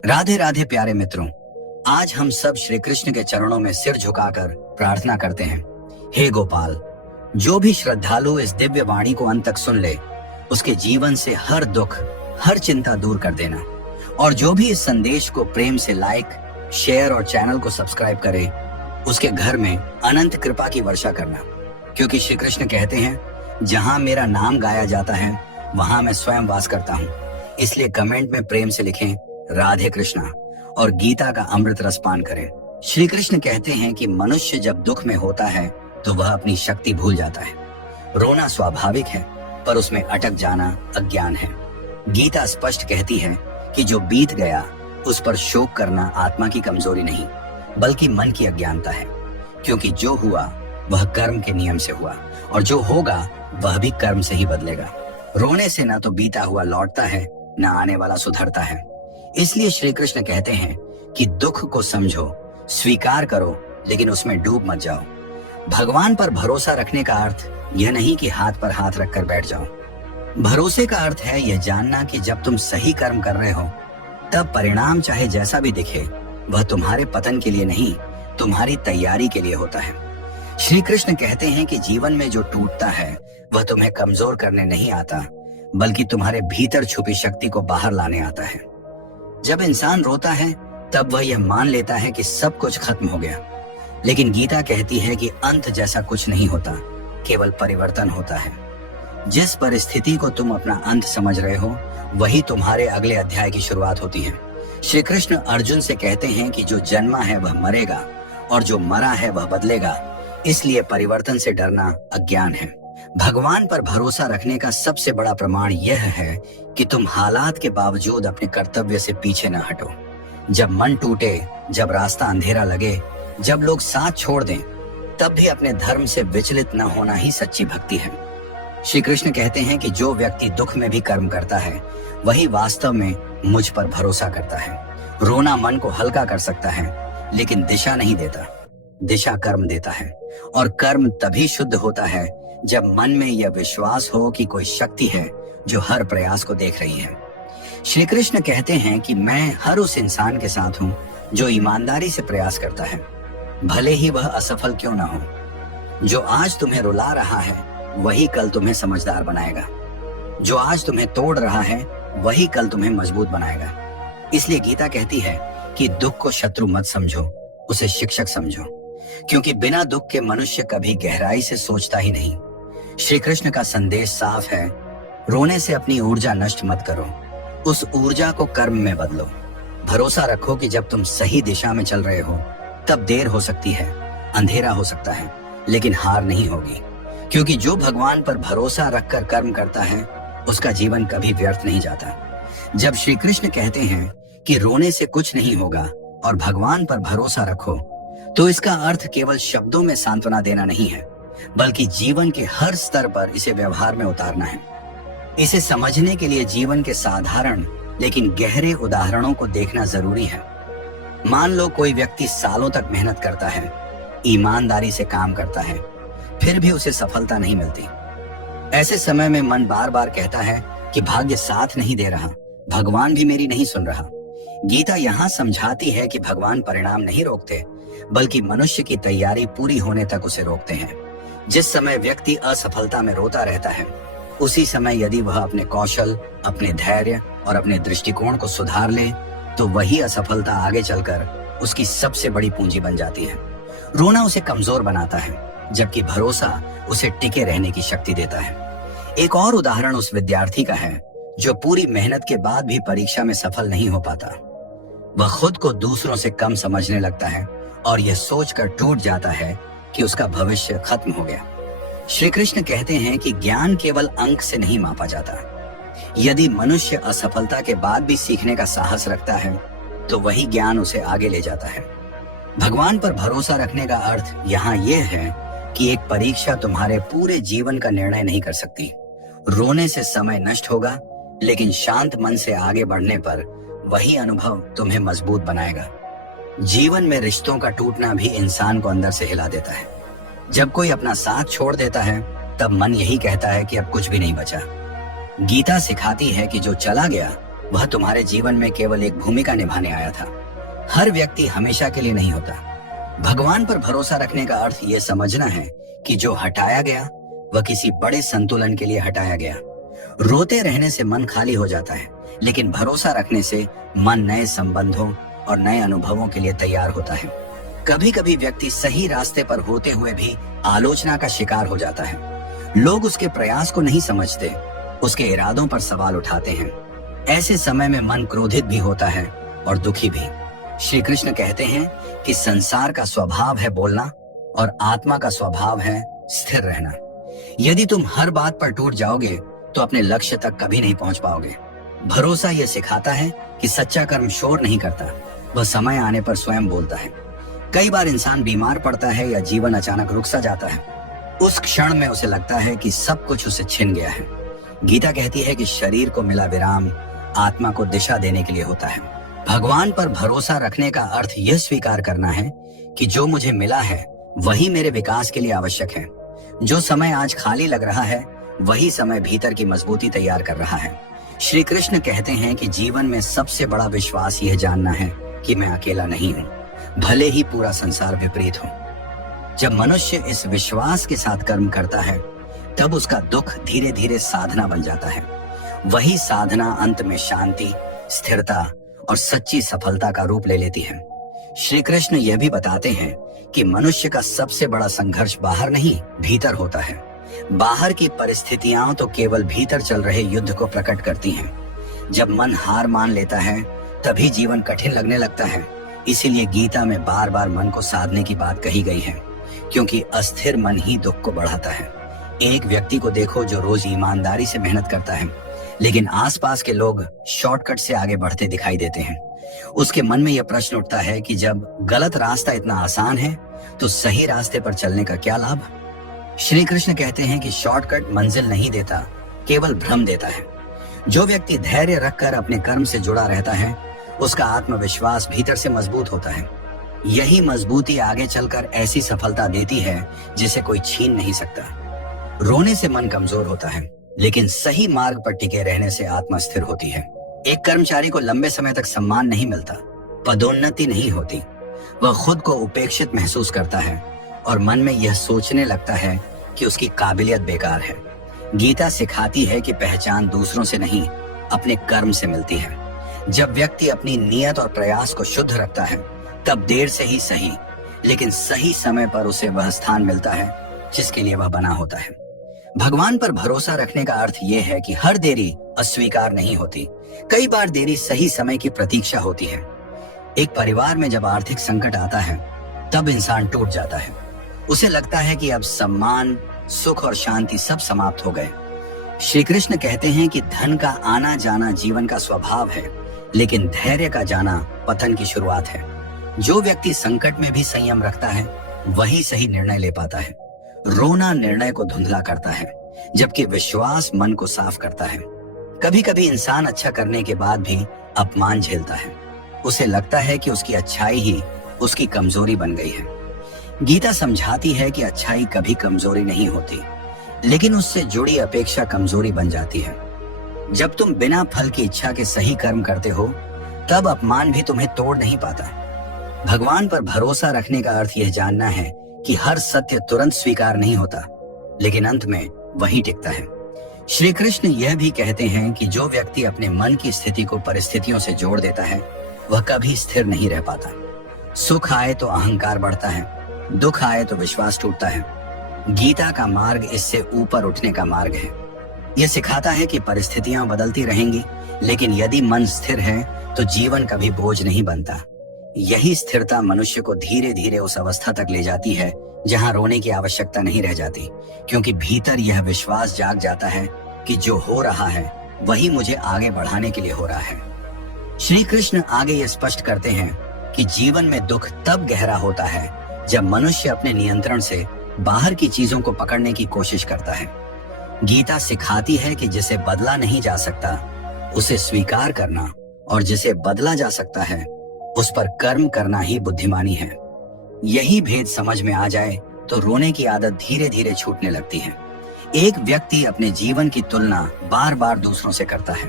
राधे राधे प्यारे मित्रों, आज हम सब श्री कृष्ण के चरणों में सिर झुकाकर प्रार्थना करते हैं। हे गोपाल, जो भी श्रद्धालु इस दिव्य वाणी को अंत तक सुन ले, उसके जीवन से हर दुख, हर चिंता दूर कर देना। और जो भी इस संदेश को प्रेम से लाइक, शेयर और चैनल को सब्सक्राइब करे, उसके घर में अनंत कृपा की वर्षा करना। क्योंकि श्री कृष्ण कहते हैं, जहां मेरा नाम गाया जाता है वहां मैं स्वयं वास करता हूँ। इसलिए कमेंट में प्रेम से लिखें राधे कृष्णा और गीता का अमृत रस पान करें। श्री कृष्ण कहते हैं कि मनुष्य जब दुख में होता है तो वह अपनी शक्ति भूल जाता है। रोना स्वाभाविक है, पर उसमें अटक जाना अज्ञान है। गीता स्पष्ट कहती है कि जो बीत गया उस पर शोक करना आत्मा की कमजोरी नहीं, बल्कि मन की अज्ञानता है। क्योंकि जो हुआ वह कर्म के नियम से हुआ, और जो होगा वह भी कर्म से ही बदलेगा। रोने से ना तो बीता हुआ लौटता है, न आने वाला सुधरता है। इसलिए श्री कृष्ण कहते हैं कि दुख को समझो, स्वीकार करो, लेकिन उसमें डूब मत जाओ। भगवान पर भरोसा रखने का अर्थ यह नहीं कि हाथ पर हाथ रखकर बैठ जाओ। भरोसे का अर्थ है यह जानना कि जब तुम सही कर्म कर रहे हो, तब परिणाम चाहे जैसा भी दिखे, वह तुम्हारे पतन के लिए नहीं, तुम्हारी तैयारी के लिए होता है। श्री कृष्ण कहते हैं कि जीवन में जो टूटता है वह तुम्हें कमजोर करने नहीं आता, बल्कि तुम्हारे भीतर छुपी शक्ति को बाहर लाने आता है। जब इंसान रोता है तब वह यह मान लेता है कि सब कुछ खत्म हो गया। लेकिन गीता कहती है कि अंत जैसा कुछ नहीं होता, केवल परिवर्तन होता है। जिस परिस्थिति को तुम अपना अंत समझ रहे हो, वही तुम्हारे अगले अध्याय की शुरुआत होती है। श्री कृष्ण अर्जुन से कहते हैं कि जो जन्मा है वह मरेगा, और जो मरा है वह बदलेगा। इसलिए परिवर्तन से डरना अज्ञान है। भगवान पर भरोसा रखने का सबसे बड़ा प्रमाण यह है कि तुम हालात के बावजूद अपने कर्तव्य से पीछे न हटो। जब मन टूटे, जब रास्ता अंधेरा लगे, जब लोग साथ छोड़ दें, तब भी अपने धर्म से विचलित न होना ही सच्ची भक्ति है। श्री कृष्ण कहते हैं कि जो व्यक्ति दुख में भी कर्म करता है, वही वास्तव में मुझ पर भरोसा करता है। रोना मन को हल्का कर सकता है, लेकिन दिशा नहीं देता। दिशा कर्म देता है, और कर्म तभी शुद्ध होता है जब मन में यह विश्वास हो कि कोई शक्ति है जो हर प्रयास को देख रही है। श्री कृष्ण कहते हैं कि मैं हर उस इंसान के साथ हूँ जो ईमानदारी से प्रयास करता है, भले ही वह असफल क्यों ना हो। जो आज तुम्हें रुला रहा है वही कल तुम्हें समझदार बनाएगा। जो आज तुम्हें तोड़ रहा है वही कल तुम्हें मजबूत बनाएगा। इसलिए गीता कहती है कि दुख को शत्रु मत समझो, उसे शिक्षक समझो। क्योंकि बिना दुख के मनुष्य कभी गहराई से सोचता ही नहीं। श्री कृष्ण का संदेश साफ है, रोने से अपनी ऊर्जा नष्ट मत करो, उस ऊर्जा को कर्म में बदलो। भरोसा रखो कि जब तुम सही दिशा में चल रहे हो, तब देर हो सकती है, अंधेरा हो सकता है, लेकिन हार नहीं होगी। क्योंकि जो भगवान पर भरोसा रखकर कर्म करता है, उसका जीवन कभी व्यर्थ नहीं जाता। जब श्री कृष्ण कहते हैं कि रोने से कुछ नहीं होगा और भगवान पर भरोसा रखो, तो इसका अर्थ केवल शब्दों में सांत्वना देना नहीं है, बल्कि जीवन के हर स्तर पर इसे व्यवहार में उतारना है। इसे समझने के लिए जीवन के साधारण लेकिन गहरे उदाहरणों को देखना जरूरी है। मान लो कोई व्यक्ति सालों तक मेहनत करता है, ईमानदारी से काम करता है, फिर भी उसे सफलता नहीं मिलती। ऐसे समय में मन बार बार कहता है कि भाग्य साथ नहीं दे रहा, भगवान भी मेरी नहीं सुन रहा। गीता यहाँ समझाती है कि भगवान परिणाम नहीं रोकते, बल्कि मनुष्य की तैयारी पूरी होने तक उसे रोकते हैं। जिस समय व्यक्ति असफलता में रोता रहता है, उसी समय यदि वह अपने कौशल, अपने धैर्य और अपने दृष्टिकोण को सुधार ले, तो वही असफलता आगे चलकर उसकी सबसे बड़ी पूंजी बन जाती है। रोना उसे कमजोर बनाता है, जबकि भरोसा उसे टिके रहने की शक्ति देता है। एक और उदाहरण उस विद्यार्थी का है जो पूरी मेहनत के बाद भी परीक्षा में सफल नहीं हो पाता। वह खुद को दूसरों से कम समझने लगता है और यह सोचकर टूट जाता है कि उसका भविष्य खत्म हो गया। श्री कृष्ण कहते हैं कि ज्ञान केवल अंक से नहीं मापा जाता। यदि मनुष्य असफलता के बाद भी सीखने का साहस रखता है, तो वही ज्ञान उसे आगे ले जाता है। भगवान पर भरोसा रखने का अर्थ यहाँ यह है कि एक परीक्षा तुम्हारे पूरे जीवन का निर्णय नहीं कर सकती। रोने से समय नष्ट होगा, लेकिन शांत मन से आगे बढ़ने पर वही अनुभव तुम्हें मजबूत बनाएगा। जीवन में रिश्तों का टूटना भी इंसान को अंदर से हिला देता है। जब कोई अपना साथ छोड़ देता है, तब मन यही कहता है कि अब कुछ भी नहीं बचा। गीता सिखाती है कि जो चला गया वह तुम्हारे जीवन में केवल एक भूमिका निभाने आया था। हर व्यक्ति हमेशा के लिए नहीं होता। भगवान पर भरोसा रखने का अर्थ यह समझना है कि जो हटाया गया वह किसी बड़े संतुलन के लिए हटाया गया। रोते रहने से मन खाली हो जाता है, लेकिन भरोसा रखने से मन नए संबंधों और नए अनुभवों के लिए तैयार होता है। कभी कभी व्यक्ति सही रास्ते पर होते हुए भी आलोचना का शिकार हो जाता है। लोग उसके प्रयास को नहीं समझते, उसके इरादों पर सवाल उठाते हैं। ऐसे समय में मन क्रोधित भी होता है और दुखी भी। श्री कृष्ण कहते हैं कि संसार का स्वभाव है बोलना और आत्मा का स्वभाव है स्थिर रहना। यदि तुम हर बात पर टूट जाओगे तो अपने लक्ष्य तक कभी नहीं पहुंच पाओगे। भरोसा यह सिखाता है कि सच्चा कर्म शोर नहीं करता, वह समय आने पर स्वयं बोलता है। कई बार इंसान बीमार पड़ता है या जीवन अचानक रुक सा जाता है। उस क्षण में उसे लगता है कि सब कुछ उसे छिन गया है। गीता कहती है कि शरीर को मिला विराम आत्मा को दिशा देने के लिए होता है। भगवान पर भरोसा रखने का अर्थ यह स्वीकार करना है कि जो मुझे मिला है वही मेरे विकास के लिए आवश्यक है। जो समय आज खाली लग रहा है वही समय भीतर की मजबूती तैयार कर रहा है। श्री कृष्ण कहते हैं कि जीवन में सबसे बड़ा विश्वास यह जानना है कि मैं अकेला नहीं हूँ, भले ही पूरा संसार विपरीत हो। जब मनुष्य इस विश्वास के साथ कर्म करता है तब उसका दुख धीरे धीरे साधना बन जाता है। वही साधना अंत में शांति, स्थिरता और सच्ची सफलता का रूप ले लेती है। श्री कृष्ण यह भी बताते हैं कि मनुष्य का सबसे बड़ा संघर्ष बाहर नहीं, भीतर होता है। बाहर की परिस्थितियां तो केवल भीतर चल रहे युद्ध को प्रकट करती हैं। जब मन हार मान लेता है तभी जीवन कठिन लगने लगता है। इसीलिए गीता में बार बार मन को साधने की बात कही गई है, क्योंकि अस्थिर मन ही दुख को बढ़ाता है। एक व्यक्ति को देखो जो रोज ईमानदारी से मेहनत करता है, लेकिन आसपास के लोग शॉर्टकट से आगे बढ़ते दिखाई देते हैं। उसके मन में यह प्रश्न उठता है कि जब गलत रास्ता इतना आसान है तो सही रास्ते पर चलने का क्या लाभ। श्री कृष्ण कहते हैं कि शॉर्टकट मंजिल नहीं देता, केवल भ्रम देता है। जो व्यक्ति धैर्य रखकर अपने कर्म से जुड़ा रहता है उसका आत्मविश्वास भीतर से मजबूत होता है। यही मजबूती आगे चलकर ऐसी सफलता देती है जिसे कोई छीन नहीं सकता। रोने से मन कमजोर होता है, लेकिन सही मार्ग पर टिके रहने से आत्मा स्थिर होती है। एक कर्मचारी को लंबे समय तक सम्मान नहीं मिलता, पदोन्नति नहीं होती, वह खुद को उपेक्षित महसूस करता है और मन में यह सोचने लगता है कि उसकी काबिलियत बेकार है। गीता सिखाती है कि पहचान दूसरों से नहीं, अपने कर्म से मिलती है। जब व्यक्ति अपनी नियत और प्रयास को शुद्ध रखता है तब देर से ही सही, लेकिन सही समय पर उसे वह स्थान मिलता है जिसके लिए वह बना होता है। भगवान पर भरोसा रखने का अर्थ यह है कि हर देरी अस्वीकार नहीं होती। कई बार देरी सही समय की प्रतीक्षा होती है। एक परिवार में जब आर्थिक संकट आता है तब इंसान टूट जाता है। उसे लगता है कि अब सम्मान, सुख और शांति सब समाप्त हो गए। श्री कृष्ण कहते हैं कि धन का आना जाना जीवन का स्वभाव है, लेकिन धैर्य का जाना पतन की शुरुआत है। जो व्यक्ति संकट में भी संयम रखता है वही सही निर्णय ले पाता है। रोना निर्णय को धुंधला करता है, जबकि विश्वास मन को साफ करता है। कभी कभी इंसान अच्छा करने के बाद भी अपमान झेलता है। उसे लगता है कि उसकी अच्छाई ही उसकी कमजोरी बन गई है। गीता समझाती है कि अच्छाई कभी कमजोरी नहीं होती, लेकिन उससे जुड़ी अपेक्षा कमजोरी बन जाती है। जब तुम बिना फल की इच्छा के सही कर्म करते हो तब अपमान भी तुम्हें तोड़ नहीं पाता। भगवान पर भरोसा रखने का अर्थ यह जानना है कि हर सत्य तुरंत स्वीकार नहीं होता, लेकिन अंत में वही टिकता है। श्री कृष्ण यह भी कहते हैं कि जो व्यक्ति अपने मन की स्थिति को परिस्थितियों से जोड़ देता है वह कभी स्थिर नहीं रह पाता। सुख आए तो अहंकार बढ़ता है, दुख आए तो विश्वास टूटता है। गीता का मार्ग इससे ऊपर उठने का मार्ग है। यह सिखाता है कि परिस्थितियां बदलती रहेंगी, लेकिन यदि मन स्थिर है तो जीवन कभी बोझ नहीं बनता। यही स्थिरता मनुष्य को धीरे धीरे उस अवस्था तक ले जाती है जहां रोने की आवश्यकता नहीं रह जाती, क्योंकि भीतर यह विश्वास जाग जाता है कि जो हो रहा है वही मुझे आगे बढ़ाने के लिए हो रहा है। श्री कृष्ण आगे ये स्पष्ट करते हैं कि जीवन में दुख तब गहरा होता है जब मनुष्य अपने नियंत्रण से बाहर की चीजों को पकड़ने की कोशिश करता है। गीता सिखाती है कि जिसे बदला नहीं जा सकता उसे स्वीकार करना और जिसे बदला जा सकता है उस पर कर्म करना ही बुद्धिमानी है। यही भेद समझ में आ जाए तो रोने की आदत धीरे धीरे छूटने लगती है। एक व्यक्ति अपने जीवन की तुलना बार बार दूसरों से करता है।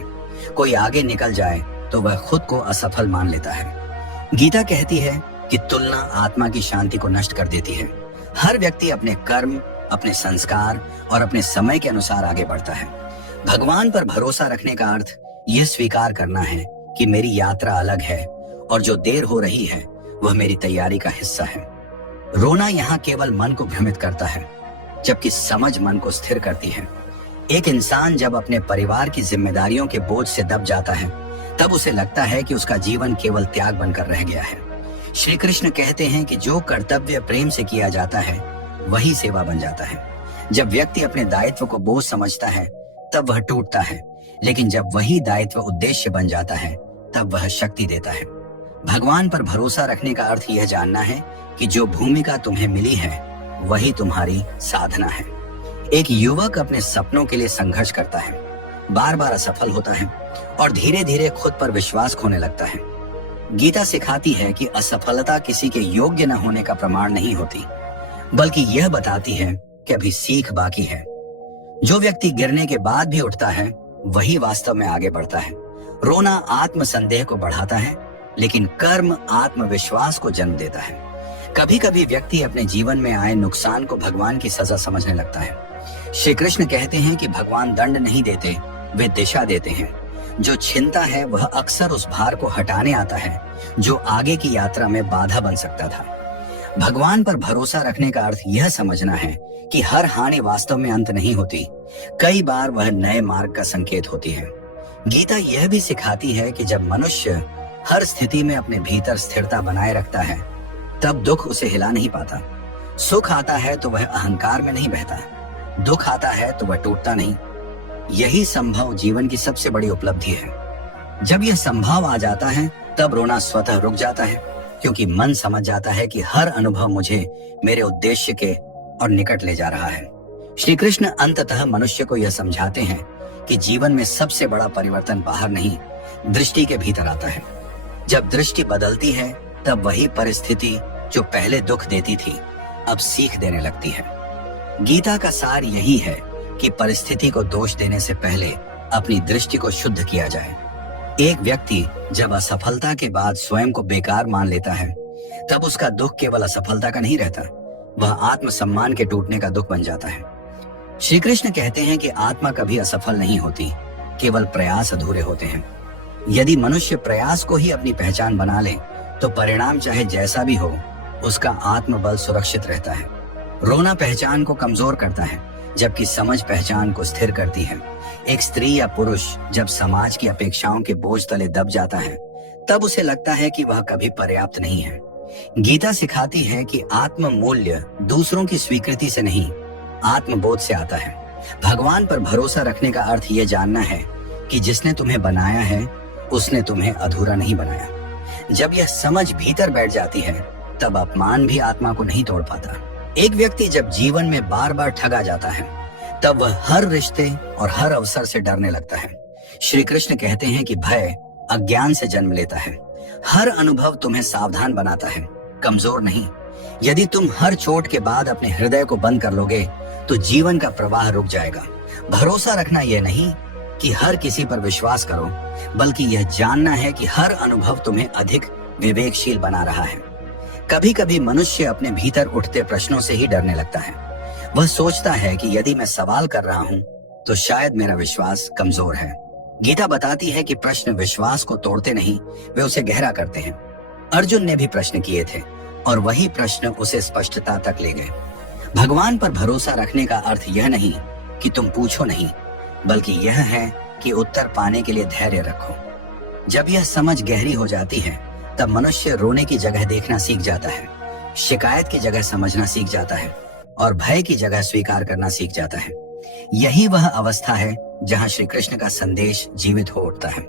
कोई आगे निकल जाए तो वह खुद को असफल मान लेता है। गीता कहती है कि तुलना आत्मा की शांति को नष्ट कर देती है। हर व्यक्ति अपने कर्म, अपने संस्कार और अपने समय के अनुसार आगे बढ़ता है। भगवान पर भरोसा रखने का अर्थ यह स्वीकार करना है कि मेरी यात्रा अलग है और जो देर हो रही है वह मेरी तैयारी का हिस्सा है। रोना यहाँ केवल मन को भ्रमित करता है, जबकि समझ मन को स्थिर करती है। एक इंसान जब अपने परिवार की जिम्मेदारियों के बोझ से दब जाता है, तब उसे लगता है कि उसका जीवन केवल त्याग बनकर रह गया है। श्री कृष्ण कहते हैं कि जो कर्तव्य प्रेम से किया जाता है वही सेवा बन जाता है। जब व्यक्ति अपने दायित्व को बोझ समझता है तब वह टूटता है, लेकिन जब वही दायित्व उद्देश्य बन जाता है तब वह शक्ति देता है। भगवान पर भरोसा रखने का अर्थ यह जानना है कि जो भूमिका तुम्हें मिली है वही तुम्हारी साधना है। एक युवक अपने सपनों के लिए संघर्ष करता है, बार बार असफल होता है और धीरे धीरे खुद पर विश्वास खोने लगता है। गीता सिखाती है कि असफलता किसी के योग्य न होने का प्रमाण नहीं होती, बल्कि यह बताती है कि अभी सीख बाकी है। जो व्यक्ति गिरने के बाद भी उठता है वही वास्तव में आगे बढ़ता है। रोना आत्मसंदेह को बढ़ाता है, लेकिन कर्म आत्मविश्वास को जन्म देता है। कभी कभी व्यक्ति अपने जीवन में आए नुकसान को भगवान की सजा समझने लगता है। श्री कृष्ण कहते हैं कि भगवान दंड नहीं देते, वे दिशा देते हैं। जो छिनता है वह अक्सर उस भार को हटाने आता है जो आगे की यात्रा में बाधा बन सकता था। भगवान पर भरोसा रखने का अर्थ यह समझना है कि हर हानि वास्तव में अंत नहीं होती, कई बार वह नए मार्ग का संकेत होती है। गीता यह भी सिखाती है कि जब मनुष्य हर स्थिति में अपने भीतर स्थिरता बनाए रखता है तब दुख उसे हिला नहीं पाता। सुख आता है तो वह अहंकार में नहीं बहता, दुख आता है तो वह टूटता नहीं। यही संभव जीवन की सबसे बड़ी उपलब्धि है। जब यह संभव आ जाता है तब रोना स्वतः रुक जाता है, क्योंकि मन समझ जाता है कि हर अनुभव मुझे मेरे उद्देश्य के और निकट ले जा रहा है। श्री कृष्ण अंततः मनुष्य को यह समझाते हैं कि जीवन में सबसे बड़ा परिवर्तन बाहर नहीं, दृष्टि के भीतर आता है। जब दृष्टि बदलती है तब वही परिस्थिति जो पहले दुख देती थी अब सीख देने लगती है। गीता का सार यही है कि परिस्थिति को दोष देने से पहले अपनी दृष्टि को शुद्ध किया जाए। एक व्यक्ति जब असफलता के बाद स्वयं को बेकार मान लेता है तब उसका दुख केवल असफलता का नहीं रहता, वह आत्मसम्मान के टूटने का दुख बन जाता है। श्री कृष्ण कहते हैं कि आत्मा कभी असफल नहीं होती, केवल प्रयास अधूरे होते हैं। यदि मनुष्य प्रयास को ही अपनी पहचान बना ले तो परिणाम चाहे जैसा भी हो उसका आत्मबल सुरक्षित रहता है। रोना पहचान को कमजोर करता है, जबकि समझ पहचान को स्थिर करती है। एक स्त्री या पुरुष जब समाज की अपेक्षाओं के बोझ तले दब जाता है तब उसे लगता है कि वह कभी पर्याप्त नहीं है। गीता सिखाती है कि आत्म मूल्य दूसरों की स्वीकृति से नहीं, आत्मबोध से आता है। भगवान पर भरोसा रखने का अर्थ यह जानना है कि जिसने तुम्हें बनाया है उसने तुम्हें अधूरा नहीं बनाया। जब यह समझ भीतर बैठ जाती है तब अपमान भी आत्मा को नहीं तोड़ पाता। एक व्यक्ति जब जीवन में बार बार ठगा जाता है तब वह हर रिश्ते और हर अवसर से डरने लगता है। श्री कृष्ण कहते हैं कि भय अज्ञान से जन्म लेता है। हर अनुभव तुम्हें सावधान बनाता है, कमजोर नहीं। यदि तुम हर चोट के बाद अपने हृदय को बंद कर लोगे तो जीवन का प्रवाह रुक जाएगा। भरोसा रखना यह नहीं कि हर किसी पर विश्वास करो, बल्कि यह जानना है कि हर अनुभव तुम्हें अधिक विवेकशील बना रहा है। कभी कभी मनुष्य अपने भीतर उठते प्रश्नों से ही डरने लगता है। वह सोचता है कि यदि मैं सवाल कर रहा हूँ तो शायद मेरा विश्वास कमजोर है। गीता बताती है कि प्रश्न विश्वास को तोड़ते नहीं, वे उसे गहरा करते हैं। अर्जुन ने भी प्रश्न किए थे और वही प्रश्न उसे स्पष्टता तक ले गए। भगवान पर भरोसा रखने का अर्थ यह नहीं कि तुम पूछो नहीं, बल्कि यह है कि उत्तर पाने के लिए धैर्य रखो। जब यह समझ गहरी हो जाती है तब मनुष्य रोने की जगह देखना सीख जाता है, शिकायत की जगह समझना सीख जाता है और भय की जगह स्वीकार करना सीख जाता है। यही वह अवस्था है जहां श्री कृष्ण का संदेश जीवित हो उठता है।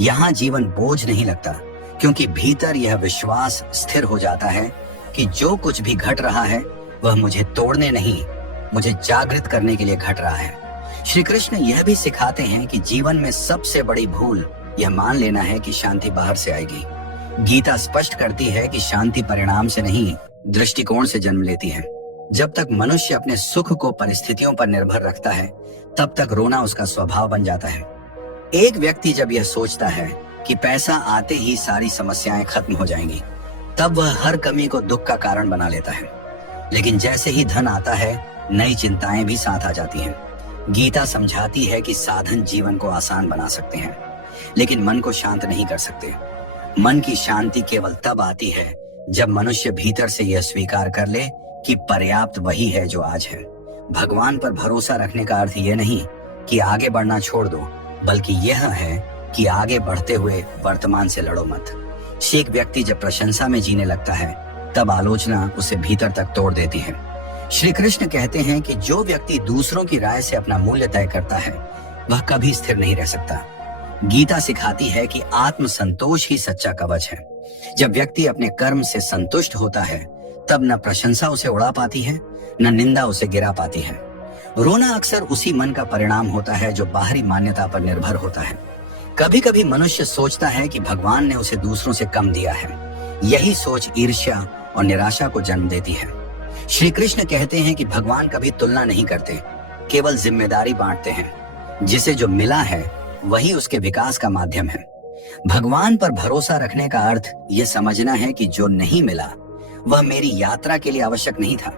यहाँ जीवन बोझ नहीं लगता, क्योंकि भीतर यह विश्वास स्थिर हो जाता है कि जो कुछ भी घट रहा है वह मुझे तोड़ने नहीं, मुझे जागृत करने के लिए घट रहा है। श्री कृष्ण यह भी सिखाते हैं कि जीवन में सबसे बड़ी भूल यह मान लेना है कि शांति बाहर से आएगी। गीता स्पष्ट करती है कि शांति परिणाम से नहीं, दृष्टिकोण से जन्म लेती है। जब तक मनुष्य अपने सुख को परिस्थितियों पर निर्भर रखता है तब तक रोना उसका स्वभाव बन जाता है। एक व्यक्ति जब यह सोचता है कि पैसा आते ही सारी समस्याएं खत्म हो जाएंगी, तब वह हर कमी को दुख का कारण बना लेता है। लेकिन जैसे ही धन आता है, नई चिंताएं भी साथ आ जाती हैं। गीता समझाती है कि साधन जीवन को आसान बना सकते हैं, लेकिन मन को शांत नहीं कर सकते। मन की शांति केवल तब आती है जब मनुष्य भीतर से यह स्वीकार कर ले कि पर्याप्त वही है जो आज है। भगवान पर भरोसा रखने का अर्थ यह नहीं कि आगे बढ़ना छोड़ दो, बल्कि यह है कि आगे बढ़ते हुए वर्तमान से लड़ो मत। एक व्यक्ति जब प्रशंसा में जीने लगता है, तब आलोचना उसे भीतर तक तोड़ देती है। श्री कृष्ण कहते हैं कि जो व्यक्ति दूसरों की राय से अपना मूल्य तय करता है, वह कभी स्थिर नहीं रह सकता। गीता सिखाती है कि आत्म संतोष ही सच्चा कवच है। जब व्यक्ति अपने कर्म से संतुष्ट होता है, तब न प्रशंसा उसे उड़ा पाती है, न निंदा उसे गिरा पाती है। रोना अक्सर उसी मन का परिणाम होता है जो बाहरी मान्यता पर निर्भर होता है। कभी कभी मनुष्य सोचता है कि भगवान ने उसे दूसरों से कम दिया है। यही सोच ईर्ष्या और निराशा को जन्म देती है। श्री कृष्ण कहते हैं कि भगवान कभी तुलना नहीं करते, केवल जिम्मेदारी बांटते हैं। जिसे जो मिला है वही उसके विकास का माध्यम है। भगवान पर भरोसा रखने का अर्थ यह समझना है कि जो नहीं मिला वह मेरी यात्रा के लिए आवश्यक नहीं था।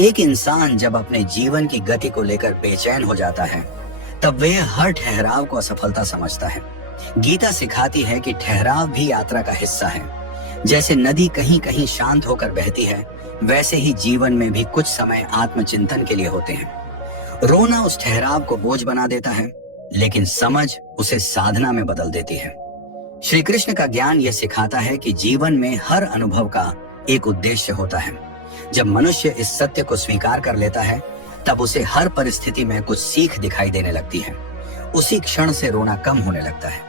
एक इंसान जब अपने जीवन की गति को लेकर बेचैन हो जाता है, तब वह हर ठहराव को असफलता समझता है। गीता सिखाती है कि ठहराव भी यात्रा का हिस्सा है। जैसे नदी कहीं कहीं शांत होकर बहती है, वैसे ही जीवन में भी कुछ समय आत्मचिंतन के लिए होते हैं। रोना उस ठहराव को बोझ बना देता है, लेकिन समझ उसे साधना में बदल देती है। श्री कृष्ण का ज्ञान यह सिखाता है कि जीवन में हर अनुभव का एक उद्देश्य होता है। जब मनुष्य इस सत्य को स्वीकार कर लेता है, तब उसे हर परिस्थिति में कुछ सीख दिखाई देने लगती है। उसी क्षण से रोना कम होने लगता है,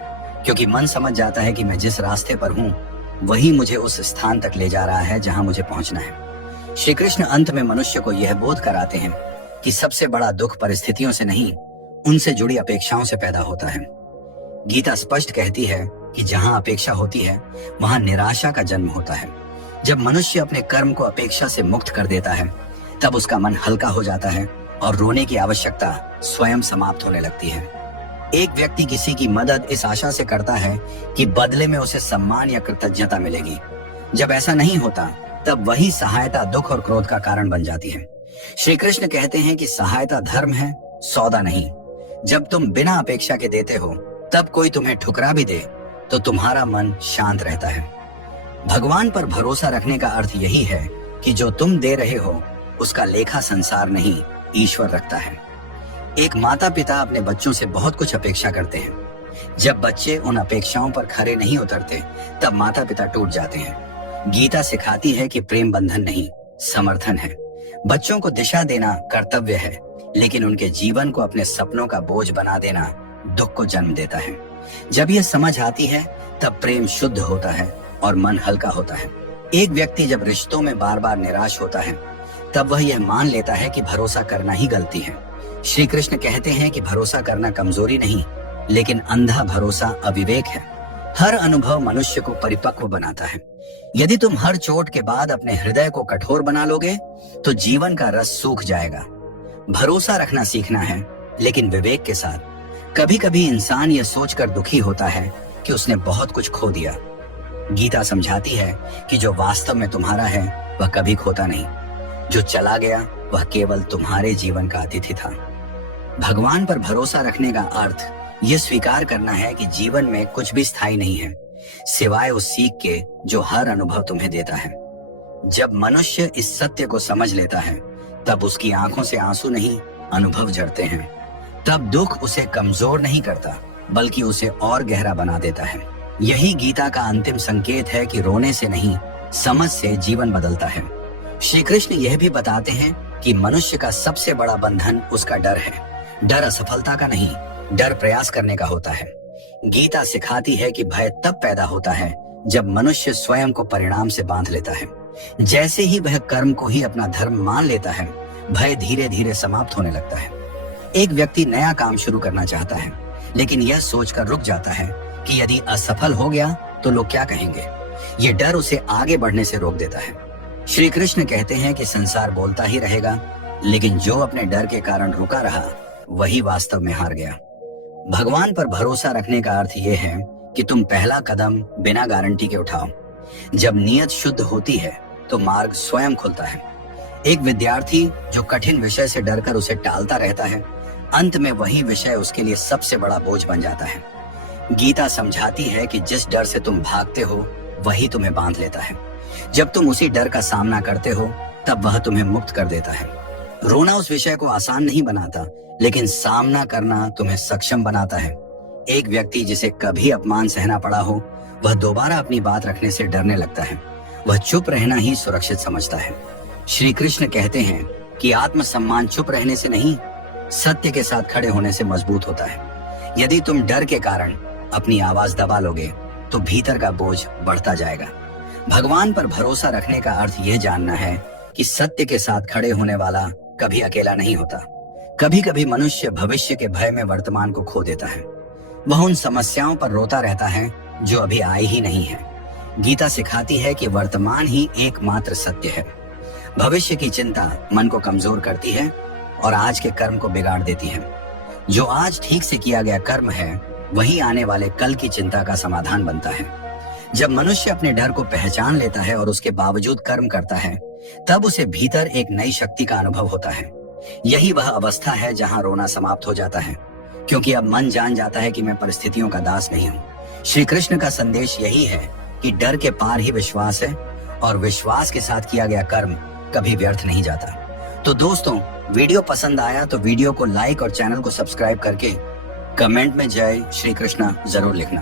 क्योंकि मन समझ जाता है कि मैं जिस रास्ते पर हूँ वही मुझे उस स्थान तक ले जा रहा है जहां मुझे पहुंचना है। श्री कृष्ण अंत में मनुष्य को यह बोध कराते हैं कि सबसे बड़ा दुख परिस्थितियों से नहीं, उनसे जुड़ी अपेक्षाओं से पैदा होता है। गीता स्पष्ट कहती है कि जहां अपेक्षा होती है, वहां निराशा का जन्म होता है। जब मनुष्य अपने कर्म को अपेक्षा से मुक्त कर देता है, तब उसका मन हल्का हो जाता है और रोने की आवश्यकता स्वयं समाप्त होने लगती है। एक व्यक्ति किसी की मदद इस आशा से करता है कि बदले में उसे सम्मान या कृतज्ञता मिलेगी। जब ऐसा नहीं होता, तब वही सहायता दुख और क्रोध का कारण बन जाती है। श्री कृष्ण कहते हैं कि सहायता धर्म है, सौदा नहीं। जब तुम बिना अपेक्षा के देते हो, तब कोई तुम्हें ठुकरा भी दे तो तुम्हारा मन शांत रहता है। भगवान पर भरोसा रखने का अर्थ यही है कि जो तुम दे रहे हो उसका लेखा संसार नहीं, ईश्वर रखता है। एक माता पिता अपने बच्चों से बहुत कुछ अपेक्षा करते हैं। जब बच्चे उन अपेक्षाओं पर खरे नहीं उतरते, तब माता पिता टूट जाते हैं। गीता सिखाती है कि प्रेम बंधन नहीं, समर्थन है। बच्चों को दिशा देना कर्तव्य है, लेकिन उनके जीवन को अपने सपनों का बोझ बना देना दुख को जन्म देता है। जब यह समझ आती है, तब प्रेम शुद्ध होता है और मन हल्का होता है। एक व्यक्ति जब रिश्तों में बार बार निराश होता है, तब वह यह मान लेता है कि भरोसा करना ही गलती है। श्री कृष्ण कहते हैं कि भरोसा करना कमजोरी नहीं, लेकिन अंधा भरोसा अविवेक है। हर अनुभव मनुष्य को परिपक्व बनाता है। यदि तुम हर चोट के बाद अपने हृदय को कठोर बना लोगे, तो जीवन का रस सूख जाएगा। भरोसा रखना सीखना है, लेकिन विवेक के साथ। कभी कभी इंसान यह सोचकर दुखी होता है कि उसने बहुत कुछ खो दिया। गीता समझाती है कि जो वास्तव में तुम्हारा है वह कभी खोता नहीं। जो चला गया वह केवल तुम्हारे जीवन का अतिथि था। भगवान पर भरोसा रखने का अर्थ यह स्वीकार करना है कि जीवन में कुछ भी स्थायी नहीं है, सिवाय उस सीख के जो हर अनुभव तुम्हें देता है। जब मनुष्य इस सत्य को समझ लेता है, तब उसकी आंखों से आंसू नहीं, अनुभव झरते हैं। तब दुख उसे कमजोर नहीं करता, बल्कि उसे और गहरा बना देता है। यही गीता का अंतिम संकेत है कि रोने से नहीं, समझ से जीवन बदलता है। श्री कृष्ण यह भी बताते हैं कि मनुष्य का सबसे बड़ा बंधन उसका डर है। डर असफलता का नहीं, डर प्रयास करने का होता है। गीता सिखाती है कि भय तब पैदा होता है जब मनुष्य स्वयं को परिणाम से बांध लेता है। जैसे ही वह कर्म को ही अपना धर्म मान लेता है, भय धीरे धीरे समाप्त होने लगता है। एक व्यक्ति नया काम शुरू करना चाहता है, लेकिन यह सोचकर रुक जाता है कि यदि असफल हो गया तो लोग क्या कहेंगे। ये डर उसे आगे बढ़ने से रोक देता है। श्री कृष्ण कहते हैं कि संसार बोलता ही रहेगा, लेकिन जो अपने डर के कारण रुका रहा, वही वास्तव में हार गया। भगवान पर भरोसा रखने का अर्थ यह है कि तुम पहला कदम बिना गारंटी के उठाओ। जब नियत शुद्ध होती है तो मार्ग स्वयं खुलता है। एक विद्यार्थी जो कठिन विषय से डरकर उसे टालता रहता है, अंत में वही विषय उसके लिए सबसे बड़ा बोझ बन जाता है। गीता समझाती है कि जिस डर से तुम भागते हो वही तुम्हें बांध लेता है। जब तुम उसी डर का सामना करते हो तब वह तुम्हें मुक्त कर देता है। रोना उस विषय को आसान नहीं बनाता, लेकिन सामना करना तुम्हें सक्षम बनाता है। एक व्यक्ति जिसे कभी अपमान सहना पड़ा हो, वह दोबारा अपनी बात रखने से डरने लगता है। वह चुप रहना ही सुरक्षित समझता है। श्री कृष्ण कहते हैं कि आत्मसम्मान चुप रहने से नहीं, सत्य के साथ खड़े होने से मजबूत होता है। यदि तुम डर के कारण अपनी आवाज दबा लोगे तो भीतर का बोझ बढ़ता जाएगा। भगवान पर भरोसा रखने का अर्थ यह जानना है कि सत्य के साथ खड़े होने वाला कभी अकेला नहीं होता। कभी कभी मनुष्य भविष्य के भय में वर्तमान को खो देता है। वह उन समस्याओं पर रोता रहता है जो अभी आई ही नहीं है। गीता सिखाती है कि वर्तमान ही एकमात्र सत्य है। भविष्य की चिंता मन को कमजोर करती है और आज के कर्म को बिगाड़ देती है। जो आज ठीक से किया गया कर्म है वही आने वाले कल की चिंता का समाधान बनता है। जब मनुष्य अपने डर को पहचान लेता है और उसके बावजूद कर्म करता है, तब उसे भीतर एक नई शक्ति का अनुभव होता है। यही वह अवस्था है जहां रोना समाप्त हो जाता है, क्योंकि अब मन जान जाता है कि मैं परिस्थितियों का दास नहीं हूँ। श्री कृष्ण का संदेश यही है कि डर के पार ही विश्वास है और विश्वास के साथ किया गया कर्म कभी व्यर्थ नहीं जाता। तो दोस्तों, वीडियो पसंद आया तो वीडियो को लाइक और चैनल को सब्सक्राइब करके कमेंट में जय श्री कृष्णा जरूर लिखना।